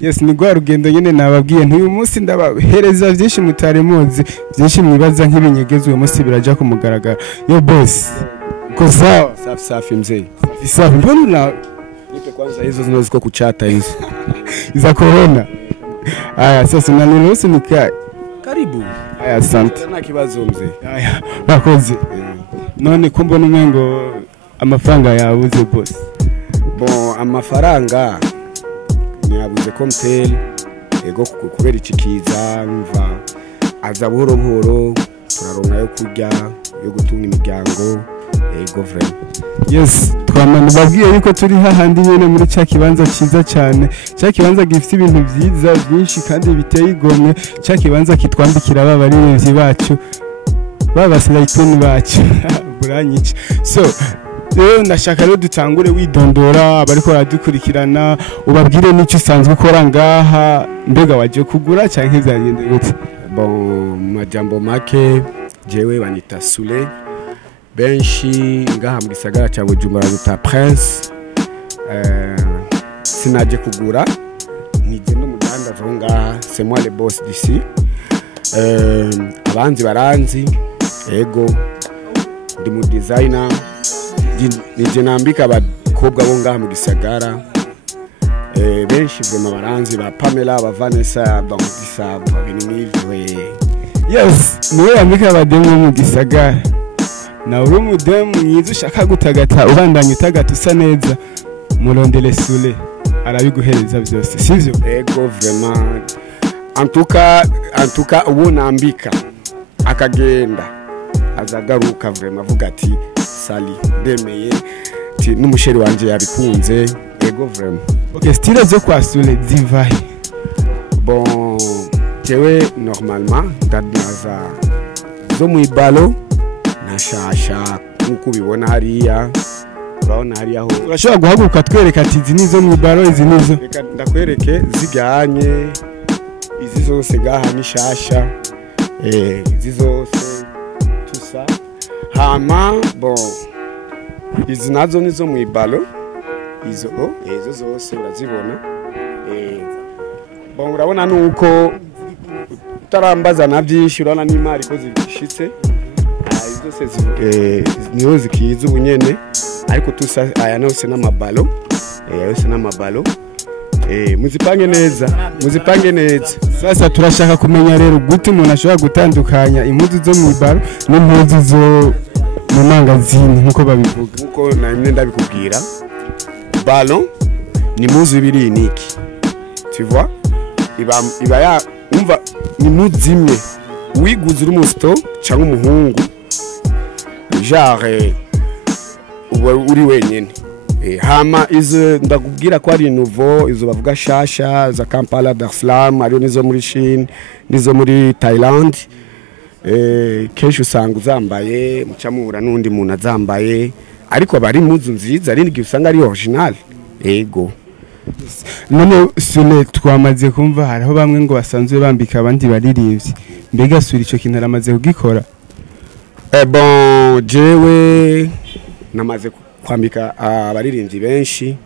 Yes, ni gwa rugendo nyene nababwiye ntuyu munsi ndabahereza byinshi mutari muzi byinshi mwibaza nk'ibinyegezwe munsi biraja kumugaragara. Yo boss. Kosa Safi mzee. safi mbona Nipe kwanza hizo zinaziko kuchata hizo. za corona. Aya sasa na niruhusu nikae. Karibu. Aya asante. Tena kibazo mzee. Aya bakoze. None kumbo numengo amafaranga yabuze boss. Bon amafaranga nyabuze komtel ego kubera ikikiza mva aza buhoro buhoro turaronka yo kurya yo gutunga imiryango ego vrem. Yes, twamana babwiye yuko turi hahandi nyene muri ca kibanza ciza cyane. Ca kibanza gifite ibintu byiza byinshi kandi biteye igomwe. Ca kibanza kitwambikira babarivyi bacu. Baba slaytoni bacu. Buranyica. So, rero ndashaka rero dutangure widondora abariko radukurikirana ubabwire n'icyo usanzwe ukora ngaha mbega waje kugura canke vyagende gute. Bon majambo make jewe banita Sule benshi ngaha mu gisagara ca Bujumbura bita Prince sinaje kugura nije n'umudanda zo ngaha c'est moi le boss d'ici abanzi baranzi ego ndi mu designer nije nambika abakobwa bo ngaha mu gisagara benshi vema baranzi ba Pamela ba Vanessa ba Mutisa bintu n'ivyo. Yes, niwe yambika abademu mu gisagara. Na uri umudemu mwiza ushaka gutagata ubandanye utagata usa neza murondele Sule arabiguhereza byose sivyo. Ego vraiment en tout cas ubu nambika akagenda azagaruka vraiment avuga ati sali ndemeye ti n'umusheri wanje yabikunze ego vraiment. Okay, style zo kwa Sule zivahe. Bon jewe normalement ndanaza zo mu ibalo nashasha nkuko bibona hariya urabona hariya ho urashobora guhaguruka twereka ati izi nizo mu ibalo izi nizo. Reka ndakwereke ziganye izi zose gaha ni shasha izi zose tusa hama bon izi nazo nizo mu ibalo izo zose urazibona bon urabona nuko utarambaza na byinshi urabona n'imari ko zishitse zose niho zikiza ubunyene ariko tusa aya nose n'amabalo yose n'amabalo muzipange neza. Sasa turashaka kumenya rero gute umuntu ashobora gutandukanya impuzu zo mu ibalo n'impuzu zo mu mangazini nkuko babivuga. Nkuko namwe ndabikubwira ballon ni impuzu ibiri iniki tu vois iba ya umva ni impuzu imwe wiguze uri mu store cyangwa umuhungu genre uri wenyene hama izo ndakubwira ko ari nouveau izo bavuga shasha za Kampala, Dar es Salaam ariyo nizo muri Chine nizo muri Thailand kenshi usanga uzambaye mucamura n'undi muntu azambaye ariko bari impuzu nziza ari ngiye usanga ari original ego. None Sule twamaze kumva hariho bamwe ngo basanzwe bambika abandi baririmbyi mbega Sule ico kintu aramaze kugikora. Bon jewe namaze kwambika abaririmbyi benshi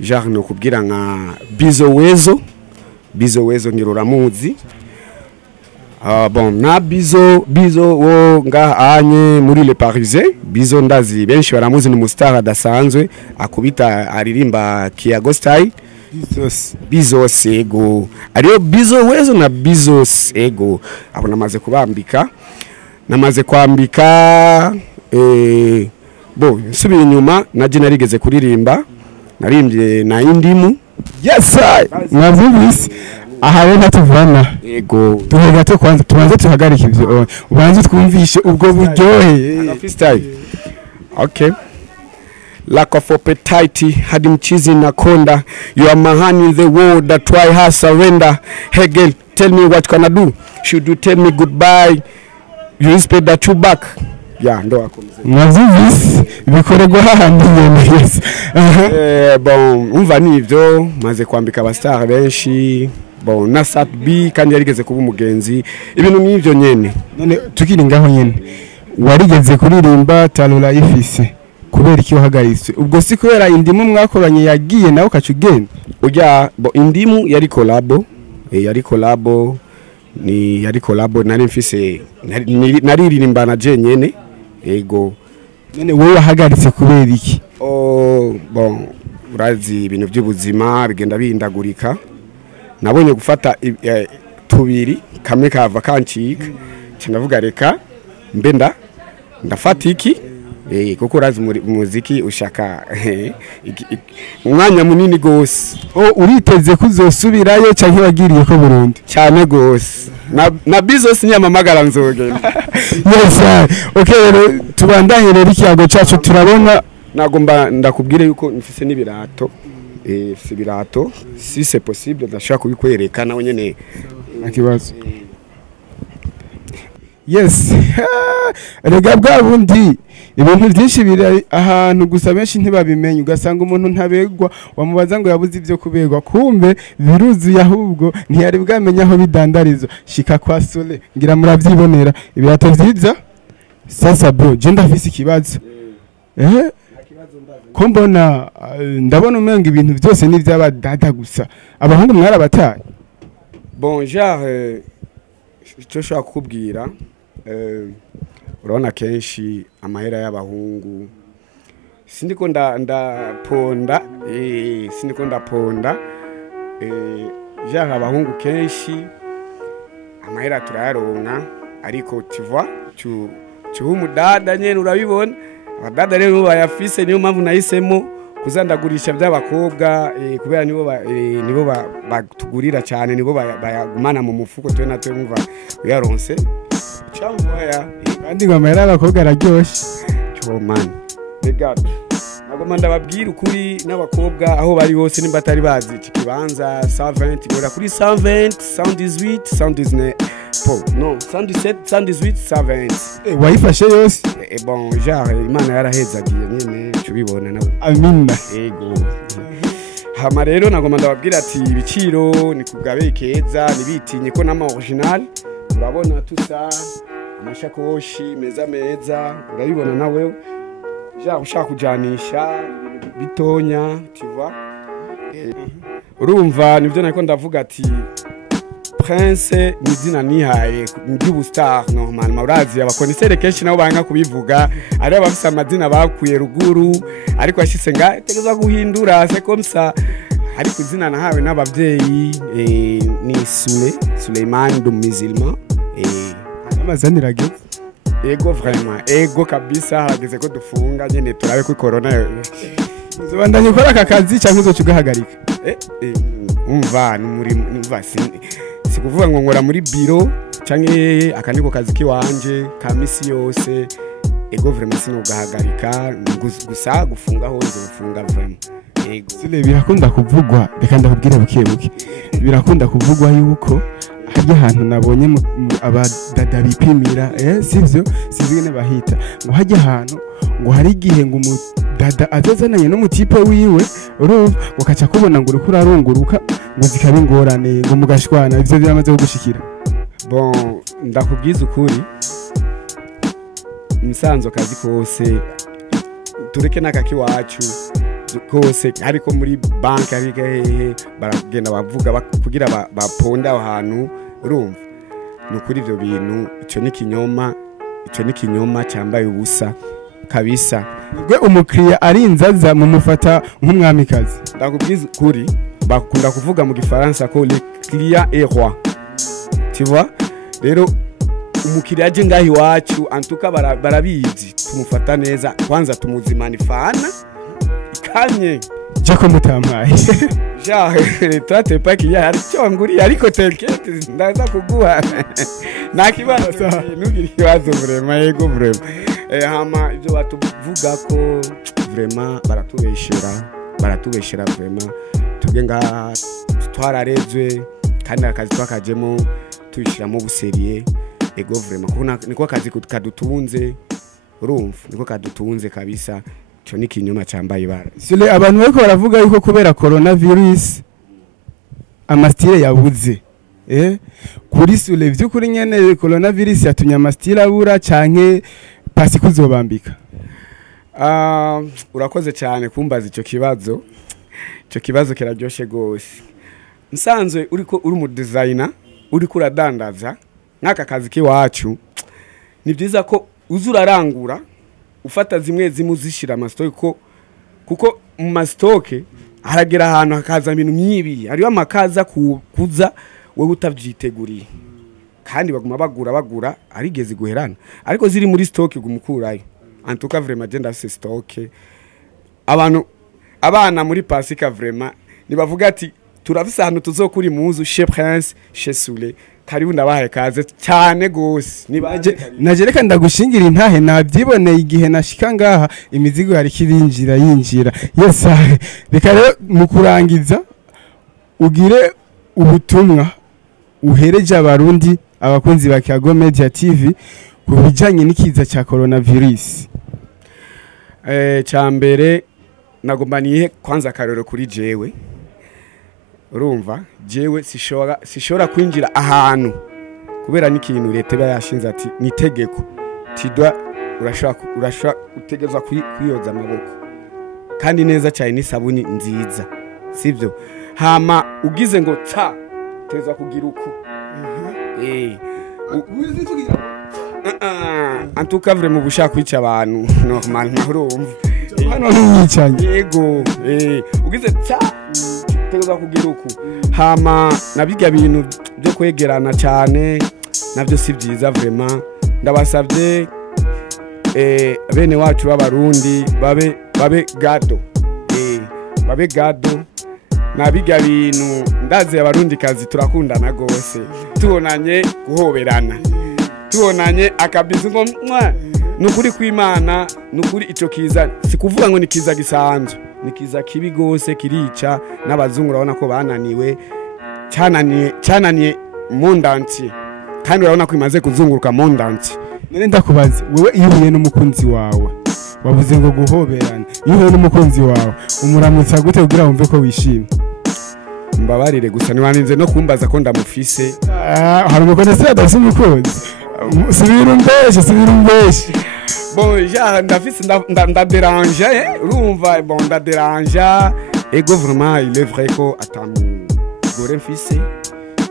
genre no kubwira nka Bizo Wezo ngiruramuzi. Bon na Bizo wo nga anye muri Le Parisien Bizo ndazi benshi baramuzi ni mustar adasanzwe akubita aririmba Kiago style Bizos ego ariyo Bizo Wezo na Bizos ego abo namaze kwambika bo nsubiye inyuma naje narigeze kuririmba narimbye na indimu. Yes sir mwavyumvise aha rero natuvana ego tuhega to kwanza tubanze tuhagarika ivyo ubanze twumvishe ubwo buryohe freestyle. Okay. Lack of appetite had him cheesy nakonda. You are my hand in the world that try her surrender. Hegel, tell me what can I do? Should you tell me goodbye? You respect that you back. Yeah, ndo akomeze. Mwavyumvise bikorerwa hahandi nyene. Yes. Bon umva nivyo maze kwambika abastar benshi. Bon na Sat B kandi yarigeze kuba umugenzi ibintu n'ivyo nyene. None tukiri ngaho nyene warigeze kuririmba Talula ifise kubera iki wahagaritse ubwo si kubera indimu mwakoranye yagiye nawe ukacugenda. Oya indimu yari collabo yari collabo nari mfise naririmbana je nyene ego none wowe wahagaritse kubera iki bon urazi ibintu by'ubuzima bigenda bihindagurika nabonye gufata tubiri kamwe kava kancika cyanavuga reka mbenda ndafata iki kuko urazi muziki ushaka umwanya munini gose uriteze kuzosubirayo cyangwa wagiriye ko Burundi cyane gose na business nyamamagara nzogenda yes okay tubandanye rero ikiyago cyacu turabona nagomba ndakubwire yuko mfise n'ibirato si birato si c'est possible ndashaka kubikwereka nawe nyene akibazo yes rega bwa bundi ibintu byinshi biri ahantu gusa benshi ntibabimenye ugasanga umuntu ntabegwa wamubaza ngo yabuze ivyo kubegwa kumbe biruzuye ahubwo ntiyari bwamenya aho bidandarizwa shika kwa Sole ngira muravyibonera ibirato vyiza sasa bro je ndafise ikibazo ko mbona ndabona umenga ibintu byose ni by'abadada gusa abahungu mwarabataye bon genre icyo shaka kukubwira urabona kenshi amahera y'abahungu sindiko ndaponda genre abahungu kenshi amahera turayaronka ariko tiva cy'umudada nyene urabibona abadada rero bayafise niyo mpamvu nahisemo kuzandagurisha by'abakobwa kubera nibo batugurira cyane nibo bayagumana mu mufuko twe natwe mva uyaronse cyangwa kandi ngo amahera y'abakobwa araryoshe cyo man regard nagomba ndababwira ukuri n'abakobwa aho bari hose nimba atari bazi iki kibanza 120 gora kuri 120 118 119 non 117 118 120 wayifashe yose bon genre imana yarahezagiye nyene cyubibona nabo amina ego hama rero nagomba ndababwira ati ibiciro ni kugabe keza nibitinye ko nama original urabona tusa amashakoshi meza urabibona nawe ushaka kujanisha bitonya tiva urumva nivyo nako ndavuga ati Prince nizina nihaye ngibu star normal murazi abakonisere kenshi nabo banga kubivuga ari abafisa amadina bakuye ruguru ariko ashitse nga tegeza guhindura c'est comme ça ariko izina nahawe n'abavyeyi ni Suleiman du musulman amazanirage ego vraiment ego kabisa hageze ko dufunga nyene turabe ko corona uzobandanye ukora aka kazi cyangwa uzocugahagarika umva ni muri umva sikuvuga ngo ngora muri biro canke akaniko kazi kiwanje ka misi yose ego vraiment sinogahagarika gusa gufunga ho nzofunga vraiment ego sile birakunda kuvugwa reka ndakubwira buke birakunda kuvugwa yuko hari ahantu nabonye abadada bipimira sivyo sizigene bahita ngo hajye ahantu ngo hari igihe ngo umudada azazananye n'umutipe wiwe urumva ukaca kubona ngo uriko urarunguruka ngo zikabe ingorane ngo mugashwana ivyo biramaze kugushikira bon ndakubwiza ukuri imisanzo kazi kose tureke nakaki wacu kose ariko muri banki ariko baragenda bavuga kugira baponda ahantu urumva nukuri ivyo bintu ico ni kinyoma cyambaye ubusa kabisa gwe umukriya ari inzaza mu mufata nk'umwamikazi ndakubwiza kuri bakunda kuvuga mu gifaransa ko le client est roi tu vois rero umukiriya aje ngahi wacu antuka barabizi tumufata neza kwanza tumuzimana ifana ikamye jako mutamaye twate paki ya cyo nguri ariko telkete ndaza kuguha nakibazo nugira ikibazo vraiment yego vraiment hama ibyo batuvuga ko vraiment baratubeshera vraiment tugenga twararezwe kandi akazi twakajemo tuyishiramo buseriye ego vraiment kuna niko kazi kadutunze urumva niko kadutunze kabisa cyo ni kinyoma cyambaye ibara sile abantu bariko baravuga yuko kubera coronavirus amastile yabuze kuri sule vyukuri nyene coronavirus yatumye amastile abura canke pasi kuzobambika urakoze cyane kumbaza icyo kibazo icyo kibazo kiraryoshe gose. Nsanzwe uriko uri mu designer uriko uradandaza nk'aka kazi k'iwacu, ni byiza ko uzurarangura ufata zimwe uzishira amastoke kuko mu mastoke haragera ahantu hakaza ibintu myibi, hariyo amakaza kuza wowe utavyiteguriye, kandi baguma bagura arigeze guherana, ariko ziri muri stoke gumukurayo. En tout cas vraiment genda se stoke abana muri Pasika vraiment nibavuga ati turafise ahantu tuzokuri muzu chez Prince chez Soule, karibu ndabahaye kaze cyane gose. Najereka ndagushingira intahe nabyiboneye igihe nashika ngaha imizigo yari kirinjira yinjira. Yes, reka rero mu kurangiza ugire ubutumwa uhereje abarundi abakunzi ba Kiyago Media TV kubijanye n'ikiza cya coronavirus. Cyambere nagombaniye kwanza karero kuri jewe. Urumva jewe sishora kwinjira ahantu kubera n'ikintu leta yashinze ati nitegeko tidwa urashaka utegezwa kwiyoza amaboko kandi neza cyane n'isabuni nziza, sivyo? Hama ugize ngo teza kugira uko en tout cas vraiment bushaka kwica abantu normal urumva hano n'umwicanye. Yego ugize teza kugira uko. Hama nabijya bintu byo kwegerana cyane navyo si byiza vraiment. Ndabasabye bene wacu b'abarundi babe gado, babe gado. Nabijya bintu ndaze abarundi kazi turakundana gose, tubonanye guhoberana, tubonanye akabizi ngo nukuri kw'Imana, nukuri ico kiza sikuvuga ngo ni kiza gisanzwe, ni kiza kibi gose kirica n'abazungu urabona ko bananiwe, cyananiye mondanti, kandi urabona ko imaze kuzunguruka mondanti. None ndakubaza wewe iyo uhuye n'umukunzi wawe wavuze ngo guhoberana, iyo uhuye n'umukunzi wawe umuramutsa gute kugira wumve ko wishimye? Mbabarire gusa niwaninze no kumbaza ko ndamufise. Hari umukono se adafise umukunzi? Subira umbeshe. Bon, ja ndafise ndaderange, urumva bon ndaderange. Ego vraiment il est vrai ko atamu gore mfise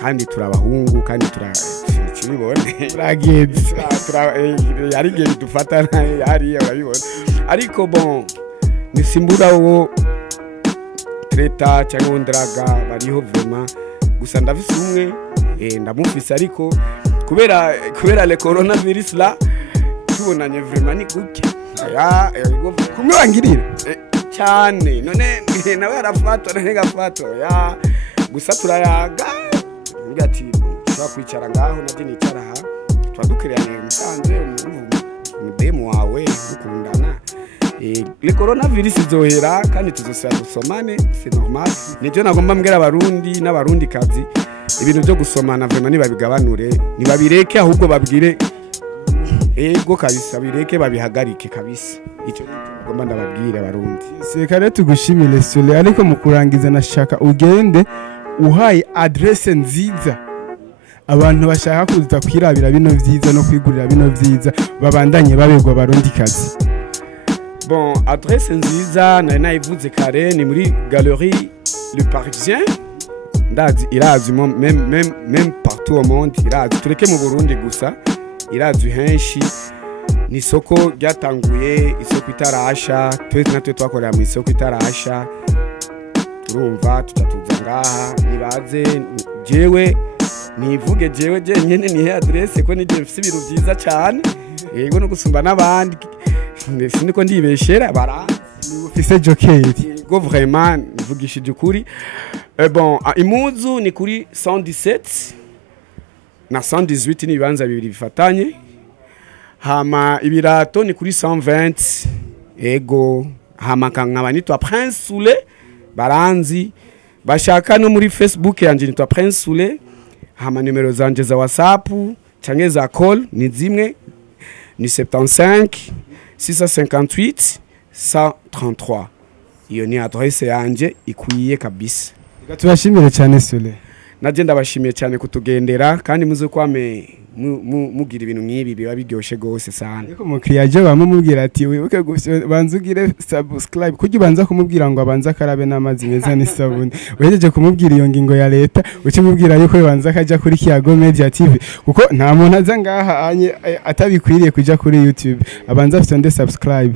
kandi turabahungu kandi turabibone urageze yari gihe dufata yari urabibona, ariko bon nisimbura wo treta cyangwa ndraga bariho vraiment, gusa ndafise umwe ndamufise, ariko kubera le coronavirus la tubonanye vraiment ni gutya ego kumwangirira cyane. None nawe arafatwa n'agafatwa gusa turayaga ngati twakwicara ngaho naje nicara ha twadukeranye musanze umudemu wawe ukundana. Le coronavirus zohera kandi tuzosera dusomane, c'est normal. Nijyo nagomba mbwira abarundi n'abarundi kazi ibintu byo gusomana vraiment nibabigabanure, nibabireke ahubwo babwire ego kabisa, bireke babihagarike kabisa. Icyo ngomba ndababwira abarundi. Sekare tugushimire Sole, ariko mu kurangiza nashaka ugende uhaye adresse nziza abantu bashaka kuza kwirabira bino vyiza no kwigurira bino vyiza babandanye babegwa barundi kazi. Bon, adresse nziza nayivuze kare ni muri Galerie Le Parisien. Ndazi irazi même partout au monde, irazi tureke mu Burundi gusa, irazi henshi. Ni isoko ryatanguye, isoko itarasha, twese natwe twakorera mu isoko itarasha, turumva tutatuza ngaha. Nibaze jewe nivuge jewe nyene ni adresse ko nije mfise ibintu byiza cyane, yego no gusumba n'abandi siniko ndibeshera baranzi ufise jokeri go vraiment mvugishije ukuri. Bon, imuzu ni kuri 117 na 118 ni bibanza bibiri bifatanye. Hama ibirato ni kuri 120 ego. Hama kankaba nitwa Prince Soule baranzi, bashaka no muri Facebook yanje nitwa Prince Soule. Hama numero zanje za WhatsApp canke za call ni zimwe ni 75 658 133. Iyo ni adresse yanje ikwiye kabisa. Tubashimire cyane Sole. Naje ndabashimiye cyane kutugendera kandi muze kwame mugira ibintu nk'ibi biba biryoshe gose sana. ariko umukiriya aje bamumubwira ati wibuke banza ugire subscribe kujya ubanza kumubwira ngo abanza karabe n'amazi meza n'isabune uhejeje kumubwira iyo ngingo ya leta uce mubwira yuko banza kaja kuri Kiyago Media TV kuko nta muntu aza ngaha atabikwiriye kuja kuri YouTube abanza afite subscribe.